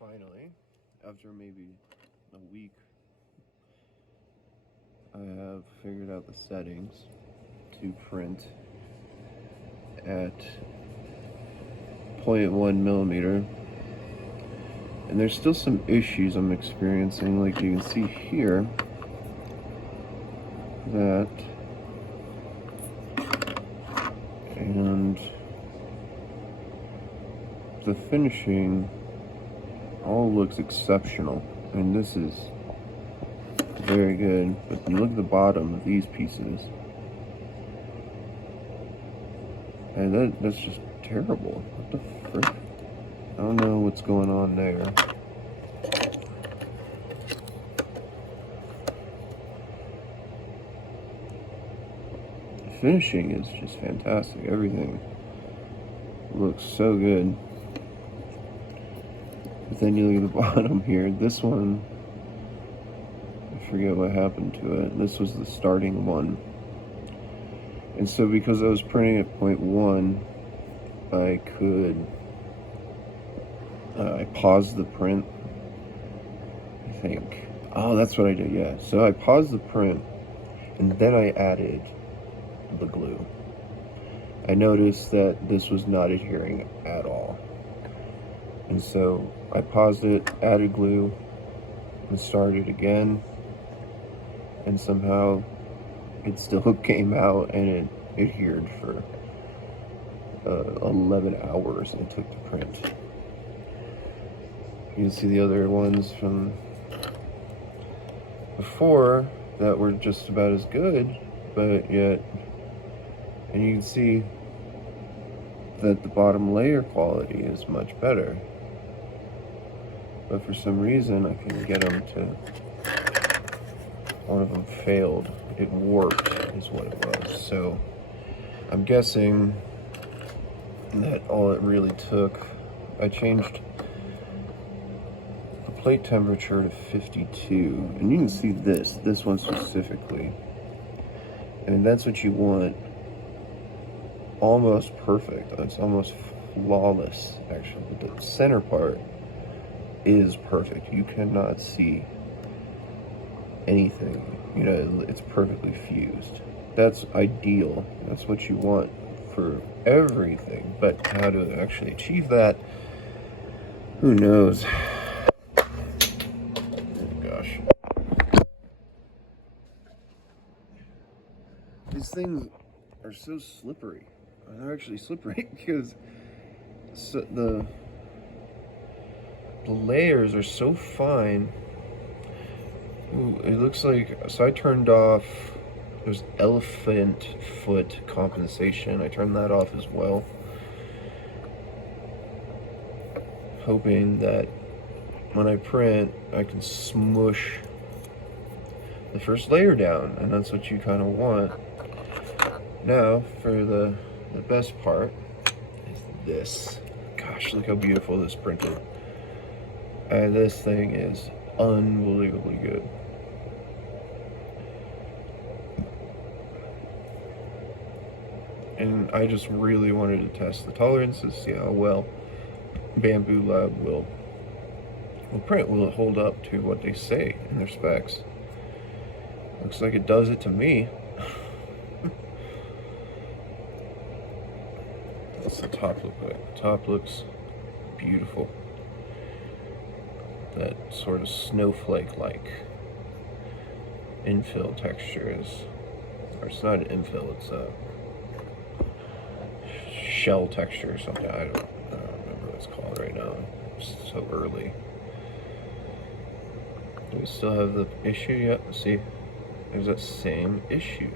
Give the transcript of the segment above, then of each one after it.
Finally, after maybe a week, I have figured out the settings to print at 0.1 millimeter. And there's still some issues I'm experiencing, like you can see here, that, and the finishing all looks exceptional. I mean, this is very good, but when you look at the bottom of these pieces, and that's just terrible. What the frick? I don't know what's going on there. The finishing is just fantastic. Everything looks so good. But then you look at the bottom here. This one, I forget what happened to it. This was the starting one. And so because I was printing at 0.1, I paused the print, I think. Oh, that's what I did, yeah. So I paused the print, and then I added the glue. I noticed that this was not adhering at all. And so I paused it, added glue, and started again. And somehow it still came out and it adhered for 11 hours it took to print. You can see the other ones from before that were just about as good, but yet, and you can see that the bottom layer quality is much better. But for some reason, I couldn't get them to, one of them failed. It warped is what it was. So I'm guessing that all it really took, I changed the plate temperature to 52, and you can see this one specifically. I mean, that's what you want. Almost perfect. It's almost flawless, actually. The center part is perfect. You cannot see anything. You know, it's perfectly fused. That's ideal. That's what you want for everything. But how to actually achieve that, who knows? Oh gosh. These things are so slippery. They're actually slippery because the layers are so fine. Ooh, it looks like, so I turned off, there's elephant foot compensation. I turned that off as well, hoping that when I print, I can smush the first layer down, and that's what you kind of want. Now, for the best part is this. Gosh, look how beautiful this printed. This thing is unbelievably good. And I just really wanted to test the tolerances, see how well Bambu Lab will print. Will it hold up to what they say in their specs? Looks like it does it to me. What's the top look like? The top looks beautiful. That sort of snowflake-like infill texture is, or it's not an infill, it's a shell texture or something. I don't remember what it's called right now. It's so early. Do we still have the issue yet? See, there's that same issue.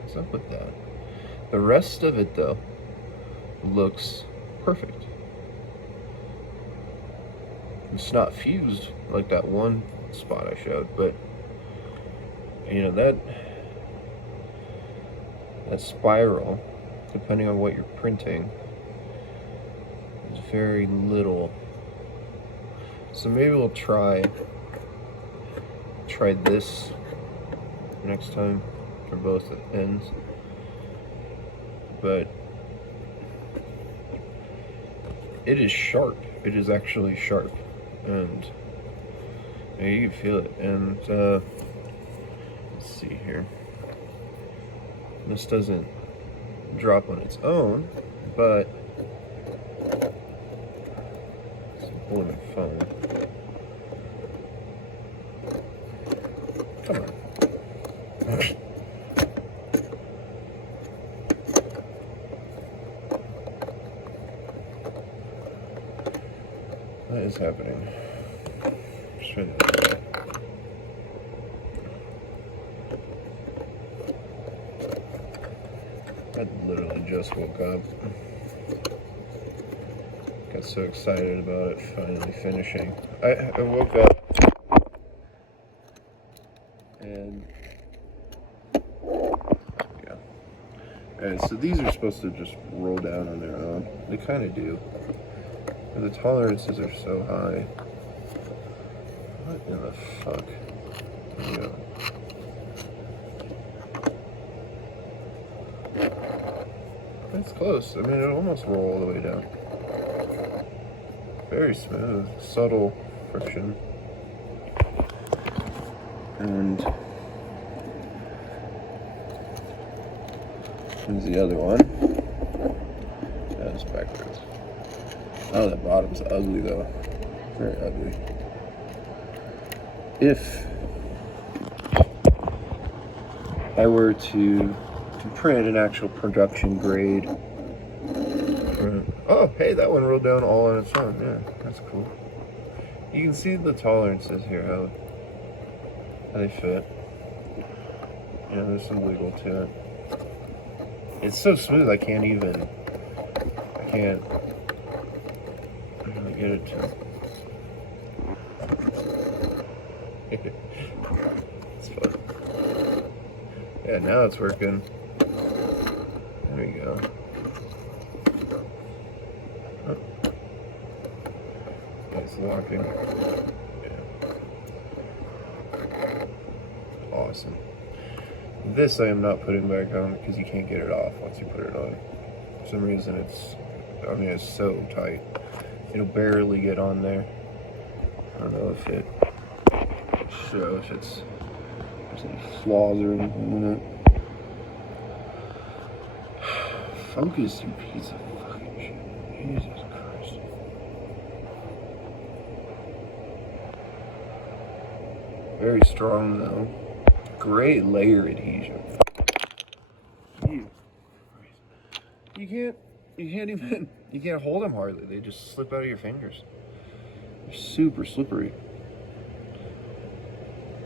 What's up with that? The rest of it, though, looks perfect. It's not fused like that one spot I showed, but you know, that spiral, depending on what you're printing, is very little. So maybe we'll try this next time for both ends. But it is sharp. It is actually sharp. and yeah, you can feel it. And let's see here. This doesn't drop on its own, but I'm pulling my phone. Come on. What is happening? Just trying to... I literally just woke up. Got so excited about it finally finishing. I woke up and yeah. Alright, so these are supposed to just roll down on their own. They kind of do. But the tolerances are so high. What in the fuck? There we go. It's close. I mean, it almost roll all the way down. Very smooth, subtle friction. And here's the other one. That's backwards. Oh, that bottom's ugly though. Very ugly. If I were to print an actual production grade print. Oh, hey, that one rolled down all on its own. Yeah, that's cool. You can see the tolerances here, how they fit. Yeah, there's some wiggle to it. It's so smooth, I can't really get it to. It's fun. Yeah, now it's working. There we go. Oh. It's locking. Yeah. Awesome. This I am not putting back on because you can't get it off once you put it on. For some reason it's so tight. It'll barely get on there. I don't know if it shows there's any flaws or anything in it. Focus, you piece of fucking shit. Jesus Christ. Very strong though. Great layer adhesion. You can't hold them hardly. They just slip out of your fingers. They're super slippery.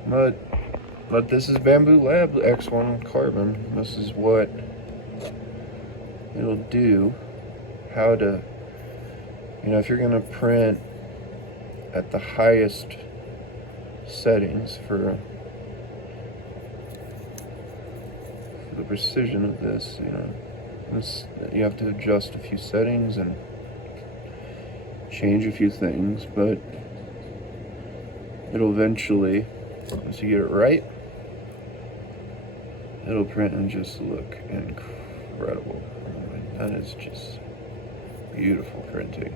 But this is Bambu Lab X1 carbon. This is what it'll do. How to, if you're gonna print at the highest settings for the precision of this, you have to adjust a few settings and change a few things, but it'll eventually, once you get it right, it'll print and just look incredible. That is just beautiful printing.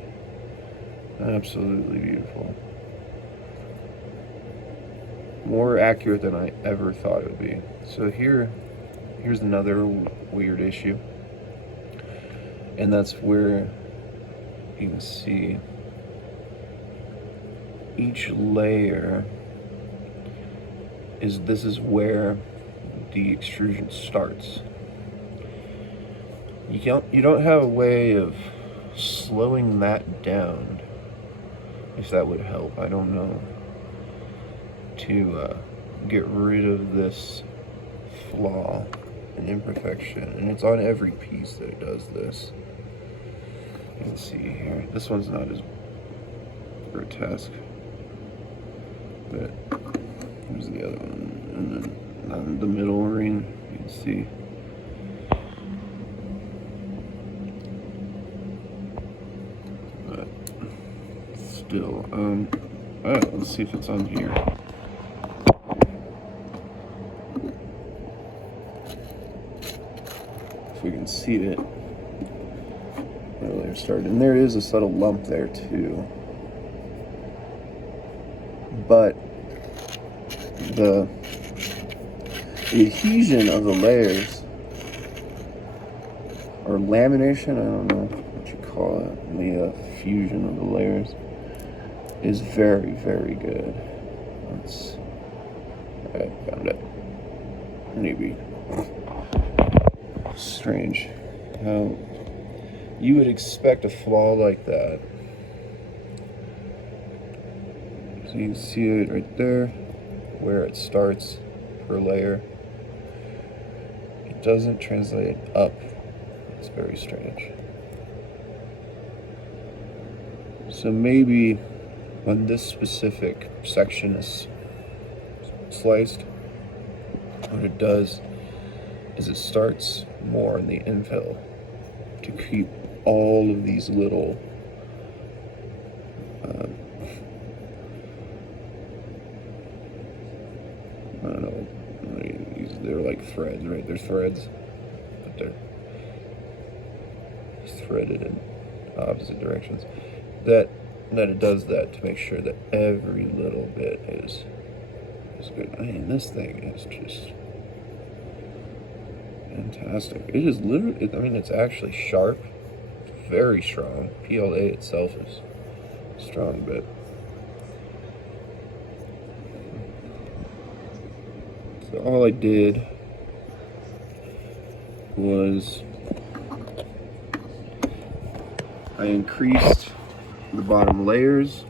Absolutely beautiful. More accurate than I ever thought it would be. So here's another weird issue. And that's where you can see each layer this is where the extrusion starts. You don't have a way of slowing that down, if that would help. I don't know, to get rid of this flaw and imperfection, and it's on every piece that it does this. You can see here, this one's not as grotesque, but here's the other one, and then on the middle ring, you can see. But still, alright, let's see if it's on here. If we can see it earlier started, and there is a subtle lump there too. but the adhesion of the layers, or lamination, I don't know what you call it, the fusion of the layers, is very, very good. I found it. Maybe. Strange how you would expect a flaw like that. So you can see it right there, where it starts per layer. It doesn't translate up. It's very strange. So maybe when this specific section is sliced, what it does is it starts more in the infill to keep all of these little I don't know, they're like threads, right? They're threads, but they're threaded in opposite directions. That it does that to make sure that every little bit is good. Man, this thing is just fantastic. It is literally, I mean, it's actually sharp, very strong. PLA itself is strong, but so all I did was I increased the bottom layers.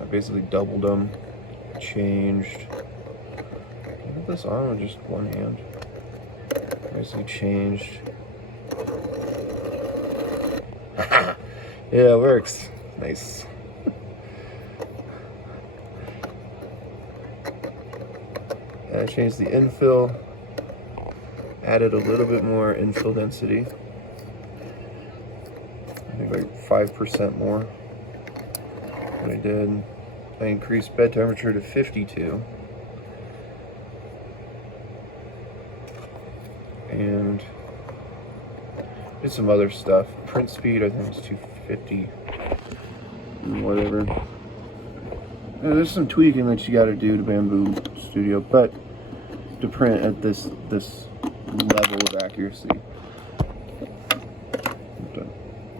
I basically doubled them, changed. Can I put this on with just one hand? Basically changed. Yeah, it works. Nice. And I changed the infill, added a little bit more infill density. I think like 5% more. What I did, I increased bed temperature to 52. And did some other stuff. Print speed, I think it's 250. Whatever. And there's some tweaking that you got to do to Bambu Studio, but to print at this level of accuracy,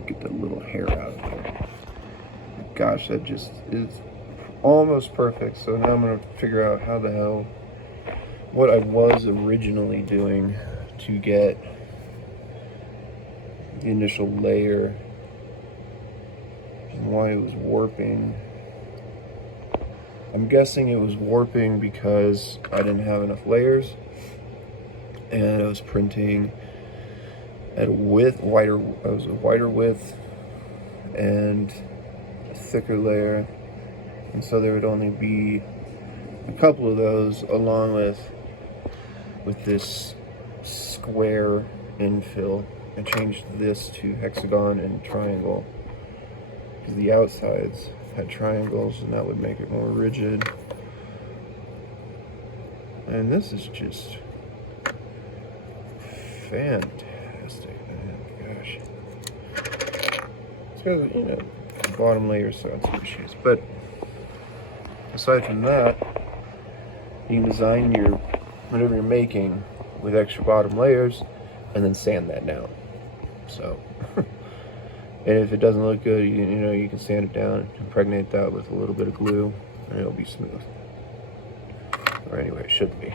get that little hair out of there. Gosh, that just is almost perfect. So now I'm gonna figure out how the hell, what I was originally doing to get the initial layer and why it was warping. I'm guessing it was warping because I didn't have enough layers and I was printing at a wider width and a thicker layer, and so there would only be a couple of those along with this square infill. I changed this to hexagon and triangle because the outsides had triangles and that would make it more rigid. And this is just fantastic, man. Gosh. It's got, you know, the bottom layer so it's issues. But aside from that, you can design your whatever you're making with extra bottom layers and then sand that down. So and if it doesn't look good, you know, you can sand it down, impregnate that with a little bit of glue, and it'll be smooth. Or anyway, it should be.